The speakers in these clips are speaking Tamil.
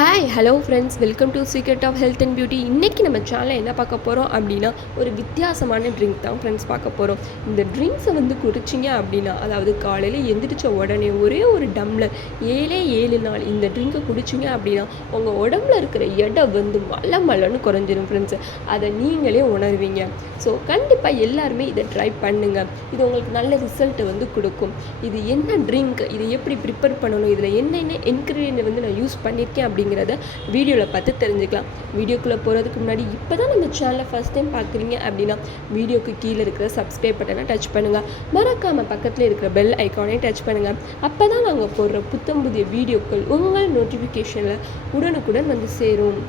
Hi hello friends welcome to secret of health and beauty இன்றைக்கி நம்ம சேனலில் என்ன பார்க்க போகிறோம் அப்படின்னா ஒரு வித்தியாசமான ட்ரிங்க் தான் ஃப்ரெண்ட்ஸ் பார்க்க போகிறோம் இந்த ட்ரிங்க்ஸை வந்து குடிச்சிங்க அப்படின்னா அதாவது காலையில் எந்திரிச்ச உடனே ஒரே ஒரு டம்ளர் ஏழே ஏழு நாள் இந்த ட்ரிங்கை குடிச்சிங்க அப்படின்னா உங்கள் உடம்புல இருக்கிற எடை வந்து மல்ல மல்லன்னு குறைஞ்சிரும் ஃப்ரெண்ட்ஸ் அதை நீங்களே உணர்வீங்க. ஸோ கண்டிப்பாக எல்லாருமே இதை ட்ரை பண்ணுங்கள் இது உங்களுக்கு நல்ல ரிசல்ட்டை வந்து கொடுக்கும். இது என்ன ட்ரிங்க் இதை எப்படி ப்ரிப்பேர் பண்ணணும்? இதில் என்னென்ன இன்க்ரீடியன்ட் வந்து நான் யூஸ் பண்ணியிருக்கேன் அப்படிங்கிறத வீடியோவில் பார்த்து தெரிஞ்சுக்கலாம். வீடியோக்குள்ளே போகிறதுக்கு முன்னாடி இப்போ தான் நம்ம சேனலை ஃபஸ்ட் டைம் பார்க்குறீங்க அப்படின்னா வீடியோக்கு கீழே இருக்கிற சப்ஸ்கிரைப் பட்டனை டச் பண்ணுங்கள் மறக்காமல் பக்கத்தில் இருக்கிற பெல் ஐக்கானே டச் பண்ணுங்கள் அப்போ தான் நாங்கள் போடுற புத்தம் புதிய வீடியோக்கள் உங்கள் நோட்டிஃபிகேஷனில் உடனுக்குடன் வந்து சேரும்.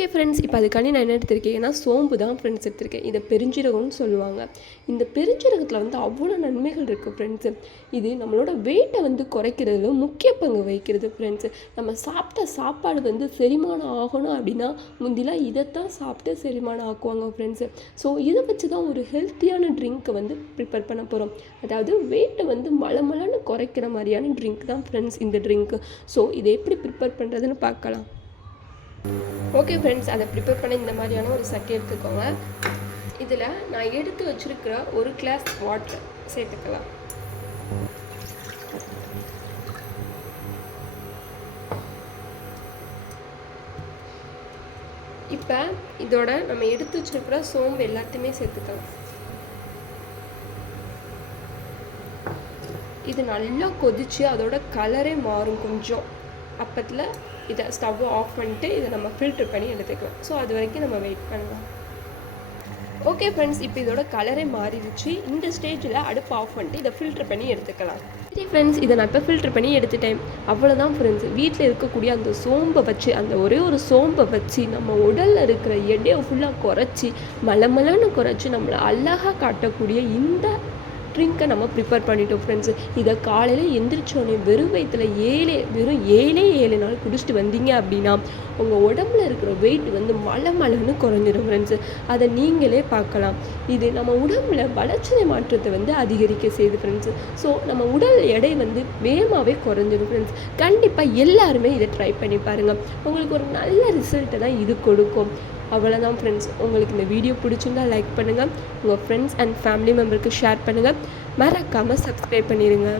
ஓகே ஃப்ரெண்ட்ஸ் இப்போ அதுக்காண்டி நான் என்ன எடுத்திருக்கேன்னா சோம்பு தான் ஃப்ரெண்ட்ஸ் எடுத்திருக்கேன். இதை பெருஞ்சீரகம்னு சொல்லுவாங்க. இந்த பெருஞ்சீரகத்தில் வந்து அவ்வளோ நன்மைகள் இருக்குது ஃப்ரெண்ட்ஸு இது நம்மளோட வெயிட்டை வந்து குறைக்கிறதுல முக்கிய பங்கு வகிக்கிறது ஃப்ரெண்ட்ஸு நம்ம சாப்பிட்ட சாப்பாடு வந்து செரிமானம் ஆகணும் அப்படின்னா முந்திலாம் இதைத்தான் சாப்பிட்டு செரிமானம் ஆக்குவாங்க ஃப்ரெண்ட்ஸு ஸோ இதை வச்சு தான் ஒரு ஹெல்த்தியான ட்ரிங்க்கை வந்து ப்ரிப்பேர் பண்ண போகிறோம் அதாவது வெயிட்டை வந்து மலமலன்னு குறைக்கிற மாதிரியான ட்ரிங்க் தான் ஃப்ரெண்ட்ஸ் இந்த ட்ரிங்க்கு ஸோ இதை எப்படி ப்ரிப்பேர் பண்ணுறதுன்னு பார்க்கலாம். ஓகே ஃப்ரெண்ட்ஸ் அதை ப்ரிப்பேர் பண்ண இந்த மாதிரியான ஒரு சட்டி எடுத்துக்கோங்க. இதில் நான் எடுத்து வச்சிருக்கிற ஒரு கிளாஸ் வாட்டர் சேர்த்துக்கலாம். இப்போ இதோட நம்ம எடுத்து வச்சிருக்கிற சோம்பு எல்லாத்தையுமே சேர்த்துக்கலாம். இது நல்லா கொதிச்சு அதோட கலரே மாறும் கொஞ்சம். அப்பத்தில் இதை ஸ்டவ்வை ஆஃப் பண்ணிட்டு இதை நம்ம ஃபில்டர் பண்ணி எடுத்துக்கலாம். ஸோ அது வரைக்கும் நம்ம வெயிட் பண்ணலாம். ஓகே ஃப்ரெண்ட்ஸ் இப்போ இதோட கலரே மாறிடுச்சு. இந்த ஸ்டேஜில் அடுப்பு ஆஃப் பண்ணிட்டு இதை ஃபில்டர் பண்ணி எடுத்துக்கலாம். சரி ஃப்ரெண்ட்ஸ் இதை நான் இப்போ ஃபில்டர் பண்ணி எடுத்துட்டேன். அவ்வளோதான் ஃப்ரெண்ட்ஸ் வீட்டில் இருக்கக்கூடிய அந்த சோம்பை வச்சு அந்த ஒரே ஒரு சோம்பை வச்சு நம்ம உடலில் இருக்கிற எடையை ஃபுல்லாக குறைச்சி மலமலன்னு குறைச்சி நம்மளை அழகாக காட்டக்கூடிய இந்த ட்ரிங்க்கை நம்ம ப்ரிப்பேர் பண்ணிட்டோம் ஃப்ரெண்ட்ஸு இதை காலையில் எந்திரிச்சோடனே வெறும் வயிற்றுல ஏழே வெறும் ஏழே ஏழு நாள் குடிச்சிட்டு வந்தீங்க அப்படின்னா உங்கள் உடம்புல இருக்கிற வெயிட் வந்து மலை மலைன்னு குறைஞ்சிடும் ஃப்ரெண்ட்ஸு அதை நீங்களே பார்க்கலாம். இது நம்ம உடம்புல வளர்ச்சிதை மாற்றத்தை வந்து அதிகரிக்க செய்யுது ஃப்ரெண்ட்ஸு ஸோ நம்ம உடல் எடை வந்து வேகமாகவே குறைஞ்சிடும் ஃப்ரெண்ட்ஸ் கண்டிப்பாக எல்லாருமே இதை ட்ரை பண்ணி பாருங்கள் உங்களுக்கு ஒரு நல்ல ரிசல்ட்டை தான் இது கொடுக்கும். அவ்வளோதான் ஃப்ரெண்ட்ஸ் உங்களுக்கு இந்த வீடியோ பிடிச்சிருந்தா லைக் பண்ணுங்கள் உங்கள் ஃப்ரெண்ட்ஸ் அண்ட் ஃபேமிலி மெம்பருக்கு ஷேர் பண்ணுங்கள் மறக்காமல் சப்ஸ்கிரைப் பண்ணிடுங்க